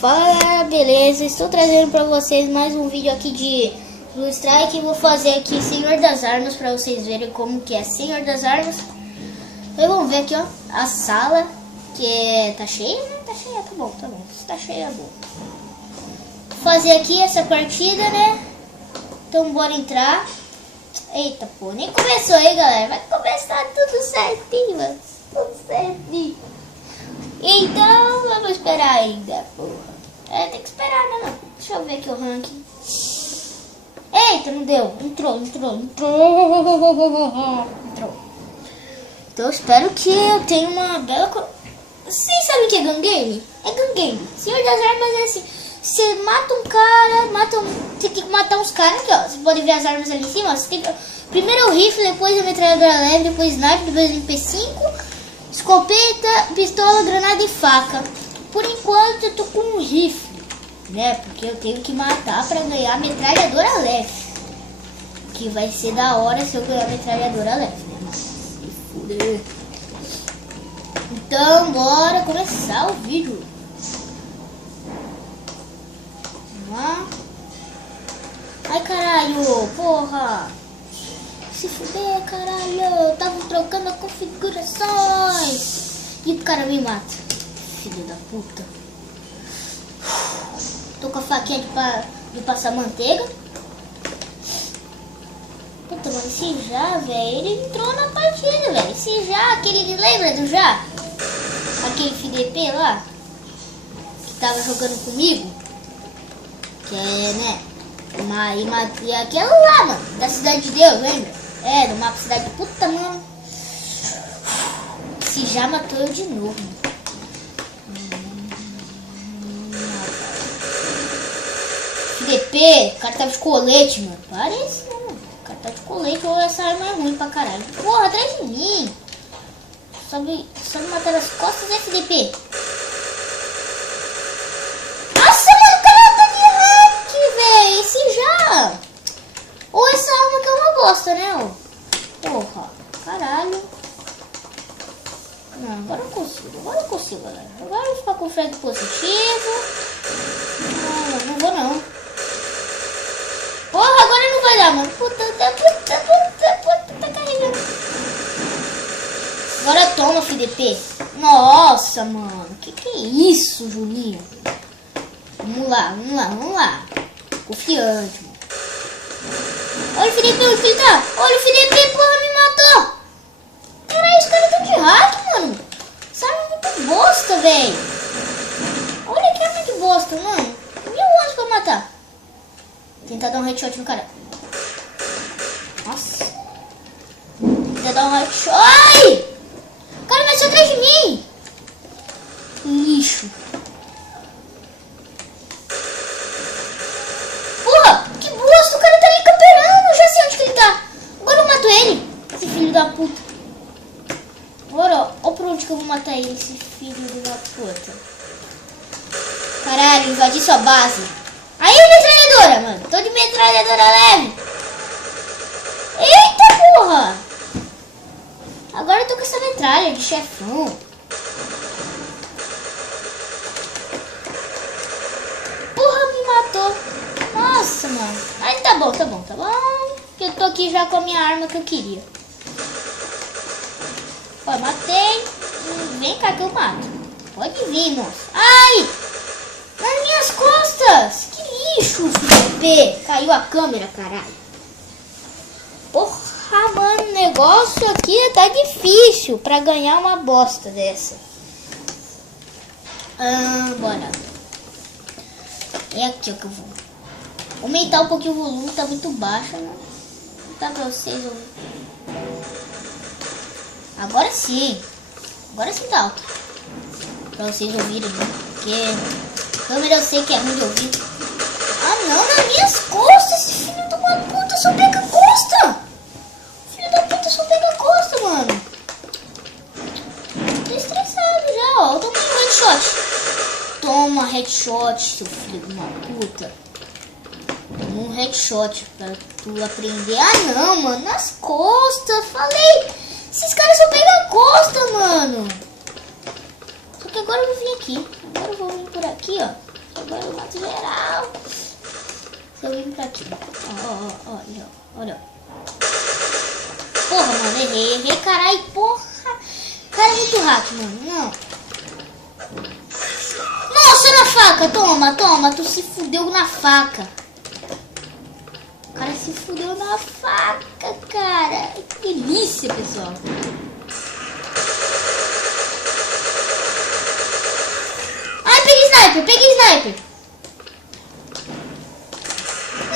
Fala galera, beleza? Estou trazendo para vocês mais um vídeo aqui de Blue Strike. Vou fazer aqui Senhor das Armas para vocês verem como que é Senhor das Armas. Então vamos ver aqui, ó, a sala que tá cheia, né? Tá cheia, tá bom. Se tá cheia, é bom. Vou fazer aqui essa partida, né? Então bora entrar. Eita, pô, nem começou aí, galera. Vai começar tudo certinho, mano. Tudo certinho. Então, vamos esperar ainda, porra. Tem que esperar, né, mano? Deixa eu ver aqui o ranking. Eita, não deu. Entrou. Então, eu espero que eu tenha uma bela... Vocês sabem o que é gun game? É gun game. Senhor das Armas é assim. Você mata um cara, você tem que matar uns caras aqui, ó. Você pode ver as armas ali em cima, ó. Você tem que... Primeiro o rifle, depois a metralhadora leve, depois sniper, depois o MP5, escopeta, pistola, granada e faca. Por enquanto eu tô com um rifle, né? Porque eu tenho que matar pra ganhar a metralhadora leve. Que vai ser da hora se eu ganhar a metralhadora leve, né, mano? Se fuder. Então, bora começar o vídeo. Vamos lá. Ai, caralho, porra. Se fuder, caralho. Eu tava trocando configurações. E o cara me mata. Filho da puta. Tô com a faquinha de passar manteiga. Puta, mano, esse já, velho, ele entrou na partida, velho. Esse já, aquele, lembra do já? Aquele FDP lá, que tava jogando comigo. Que é, né, e aquela lá, mano, da Cidade de Deus, lembra? É, do mapa Cidade. Puta, mano. Esse já matou eu de novo, mano. FDP, o cara tava de colete, mano. Parece, mano. O cara tá de colete ou essa arma é ruim pra caralho. Porra, atrás de mim. Sabe matar as costas, FDP. Nossa, mano, o cara tá de hack, velho. Esse já. Ou essa arma que é uma bosta, né, ó. Porra, caralho. Não, agora eu consigo, galera. Agora eu vou ficar com frag positivo. Não vou não. Porra, agora não vai dar, mano. Puta, tá carregando. Agora toma, FDP. Nossa, mano. Que é isso, Juninho? Vamos lá. Confiante, mano. Olha o FDP, onde ele tá? Olha o FDP, porra, me matou. Caralho, os caras tão de hack, mano. Essa arma é muito bosta, velho. Olha que arma de bosta, mano. Mil anos pra matar. Tentar dar um headshot no cara. Nossa. Tentar dar um headshot. Ai! O cara vai ser atrás de mim. Lixo. Porra, que bosta. O cara tá ali camperando. Já sei onde que ele tá. Agora eu mato ele. Esse filho da puta. Agora, ó por onde que eu vou matar ele, esse filho da puta. Caralho, invadi sua base. Aí, metralhadora, mano. Tô de metralhadora leve. Eita, porra. Agora eu tô com essa metralha de chefão. Porra, me matou. Nossa, mano. Aí tá bom. Que eu tô aqui já com a minha arma que eu queria. Ó, matei. Vem cá que eu mato. Pode vir, moço. Ai! Nas minhas costas! Que lixo, FDP! Caiu a câmera, caralho. Porra, mano, o negócio aqui tá difícil pra ganhar uma bosta dessa. Bora. É aqui ó, que eu vou aumentar um pouquinho o volume, tá muito baixo, né? Não tá pra vocês ouvirem. Agora sim tá alto. Pra vocês ouvirem, né? Porque câmera eu sei que é ruim de ouvir. Ah não, nas minhas costas, esse filho de uma puta só pega costa. Filho da puta só pega costa, mano. Tô estressado já, ó. Eu tomei um headshot. Toma headshot, seu filho de uma puta. Toma um headshot pra tu aprender. Ah não, mano, nas costas. Falei. Esses caras só pegam costa, mano. Só que agora eu vou vir aqui. Agora eu vou vir por aqui, ó. Agora eu mato geral. Se eu vim pra aqui. Olha. Porra, mano, errei, caralho, porra. Cara, é muito hack, mano, não. Nossa, na faca, toma, tu se fudeu na faca. O cara se fudeu na faca, cara. Que delícia, pessoal. Ai, peguei sniper.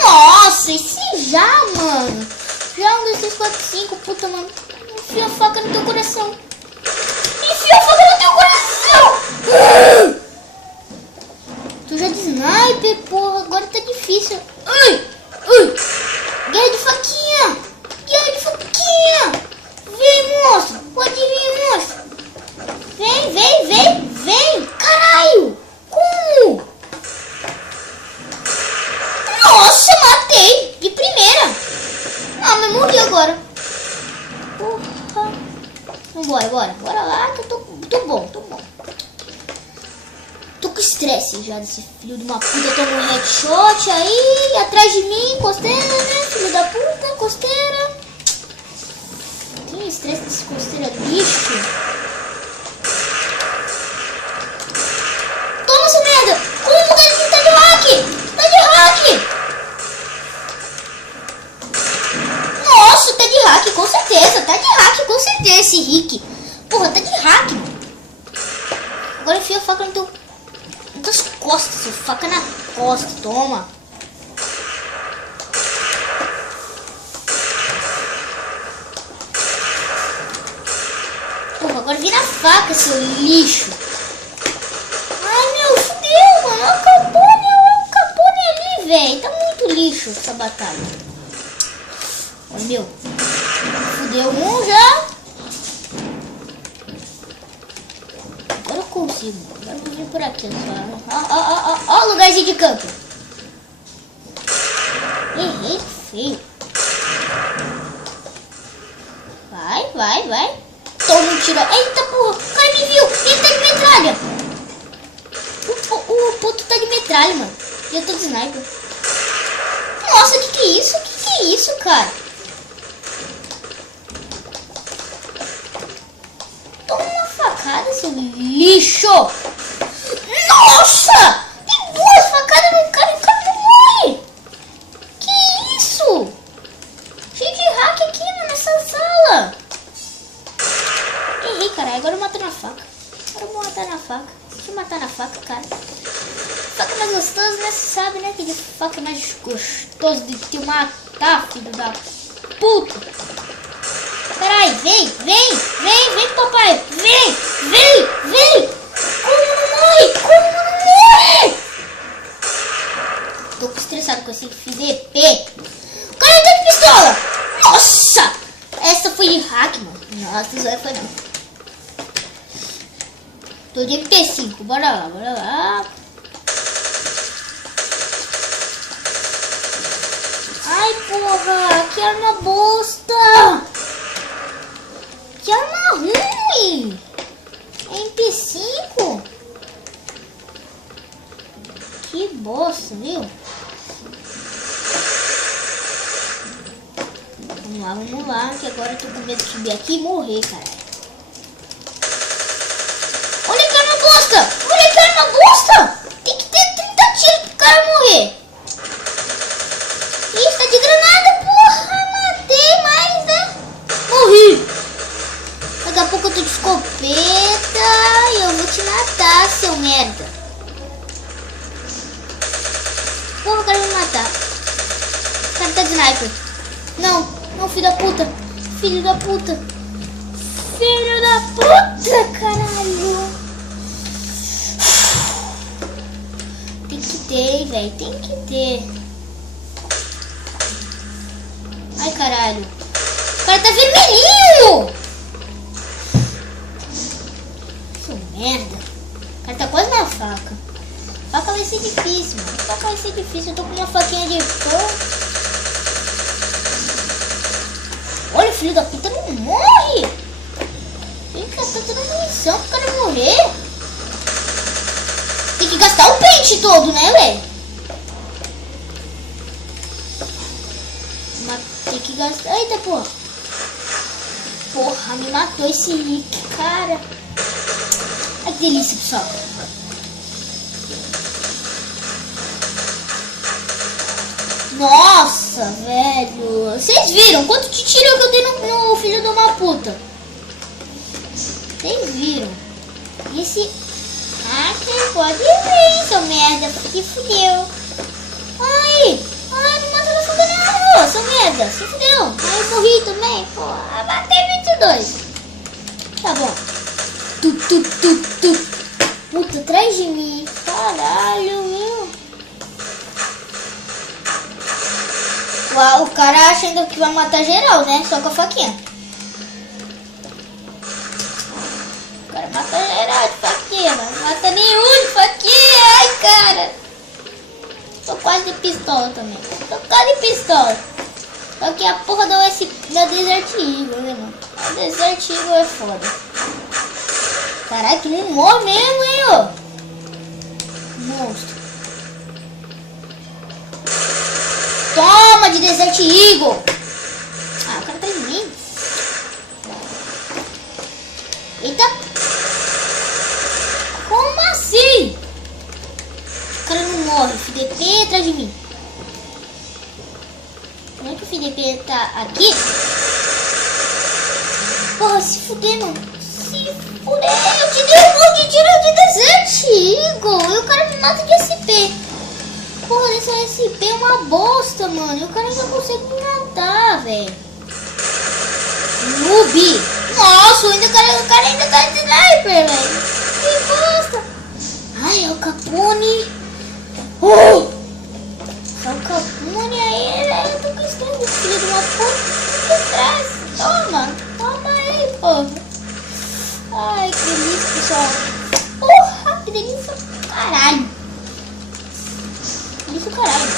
Nossa, esse já, mano. Já 1, 2, 3, 4, 5, puta, mano. Enfia a faca no teu coração. Tu já de sniper, porra. Agora tá difícil. Ui. Guerra de faquinha. Vem, monstro. Pode vir, monstro. Vem. Caralho. Como? Nossa, matei. De primeira. Ah, mas morri agora. Porra. Bora lá que eu tô bom. Tô com estresse já desse filho de uma puta. Toma um headshot aí, atrás de mim, costeira, né? Filho da puta, costeira. Que estresse desse costeira, bicho. Toma essa merda. Como tá de hack? Nossa, tá de hack, com certeza. Esse Rick. Porra, tá de hack, mano. Agora enfia a faca no teu... nas costas, seu faca na costa, toma. Porra, agora vira a faca, seu lixo. Ai, meu, fudeu, mano. Olha o Capone ali, velho. Tá muito lixo essa batalha. Olha, meu. Fudeu um já. Agora eu consigo. Agora eu vou vir por aqui. Ó, lugarzinho de campo. Errei feio. Vai. Toma um tiro. Eita porra. O cara me viu. Ele tá de metralha. O puto tá de metralha, mano. E eu tô de sniper. Nossa, que é isso? Que é isso, cara? Toma uma facada, seu lixo. Nossa! Tem 2 facadas no cara e o cara não morre. Que isso? Cheio de hack aqui nessa sala. Errei, caralho. Agora eu mato na faca. Deixa eu matar na faca, cara. Faca mais gostosa, né? Você sabe, né? Que de faca é mais gostoso de te matar, filho da puta. Caralho, vem, papai. Vem. Como não morre? Tô estressado com esse FDP. Cara, eu tô de pistola. Nossa! Essa foi de hack, mano. Nossa, isso aí foi não. Tô de MP5, bora lá. Ai, porra, que arma bosta! Que arma ruim! MP5? Que bosta, viu? Vamos lá, que agora eu tô com medo de subir aqui e morrer, cara. Olha que arma bosta! Tem que ter 30 tiros pro cara morrer. Ih, tá de granada, porra! Matei mais, né? Morri! Daqui a pouco eu tô de escopeta e eu vou te matar, seu merda. Porra, o cara vai me matar. O cara tá de sniper. Não, filho da puta. Filho da puta, caralho. Tem que ter, velho. Tem que ter. Ai, caralho. O cara tá vermelhinho. Seu merda. O cara tá quase na faca. Faca vai ser difícil, mano. Faca vai ser difícil. Eu tô com uma faquinha de fogo. Olha, o filho da puta não morre. Ele tá dando munição pro cara morrer. Tem que gastar o pente todo, né, velho? Tem que gastar... Eita, porra. Porra, me matou esse Rick, cara. Ai, que delícia, pessoal. Nossa, velho. Vocês viram quanto de tiro que eu dei no filho de uma puta? Vocês viram? E esse hacker pode vir, seu merda. Se fudeu. Ai, não mata no fundo não, seu merda. Se fudeu. Ai, eu morri também. Porra, matei 22. Tá bom. Puta, atrás de mim. Caralho, meu. Uau, o cara acha ainda que vai matar geral, né? Só com a faquinha. O cara mata geral de faquinha, não mata nenhum de faquinha. Ai, cara. Tô quase de pistola também. Tô quase de pistola. Só que a porra da Desert Eagle, né, mano? A Desert Eagle é foda. Caralho, que não morre mesmo, hein, ó. Monstro. Toma de Desert Eagle. Ah, o cara tá em mim. Eita. Como assim? O cara não morre. O FDP atrás de mim. Como é que o FDP tá aqui? Porra, se fuder, mano. Se fuder. Eu te dei um monte de tiro de Desert Eagle. E o cara me mata de SP. Porra, essa SP é uma bosta, mano. E o cara ainda consegue me matar, velho. Noob. Nossa, o cara ainda tá de sniper, velho. Que bosta. Ai, é o Capone. É o Capone aí, velho. Eu tô gostando, filho de uma puta. Que trás. Toma aí, porra. Ai, que delícia, pessoal. Porra, que delícia. Caralho. Isso, caralho.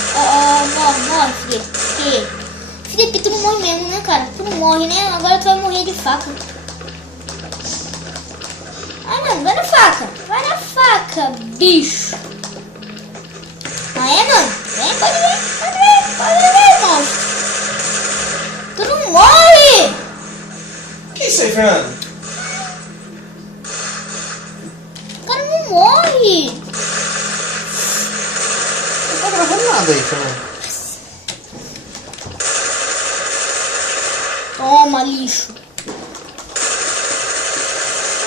Morre, FDP. FDP, tu não morre mesmo, né, cara? Tu não morre, né? Agora tu vai morrer de faca. Ah, não, vai na faca. Vai na faca, bicho. Ah, é, mano? Vem, pode ver, monstro. Tu não morre! Que isso aí, Fernando? O cara não morre. Não tá gravando nada aí, Fernando. Toma, lixo.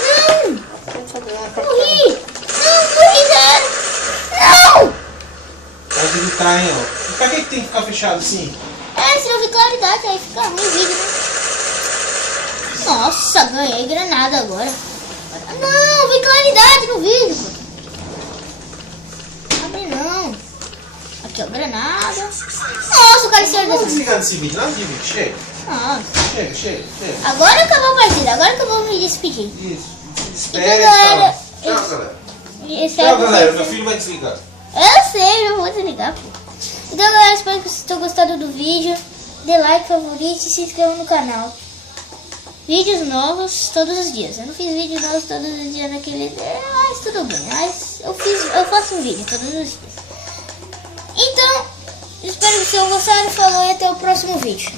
Não! Morri! Não, morri, zero! Não! Pode evitar, hein, ó. E pra que tem que ficar fechado assim? É, se não vi claridade, aí fica ruim o vídeo, né? Nossa, ganhei granada agora. Não, vi claridade no vídeo, pô. Abre não. Aqui, ó, granada. Nossa, o cara se Vamos desligar desse vídeo, não vídeo, chega. Nossa. Chega. Agora acabou a partida, agora que eu vou me despedir. Isso, se Então, despede. galera, Tchau, galera. Espero Tchau, galera. vocês- Meu filho vai desligar. Eu sei, eu vou desligar, pô. Então, galera, espero que vocês tenham gostado do vídeo. Dê like, favorite e se inscreva no canal. Vídeos novos todos os dias. Eu não fiz vídeos novos todos os dias naquele... Mas tudo bem. Mas eu faço um vídeo todos os dias. Então, espero que vocês tenham gostado. Falou e até o próximo vídeo.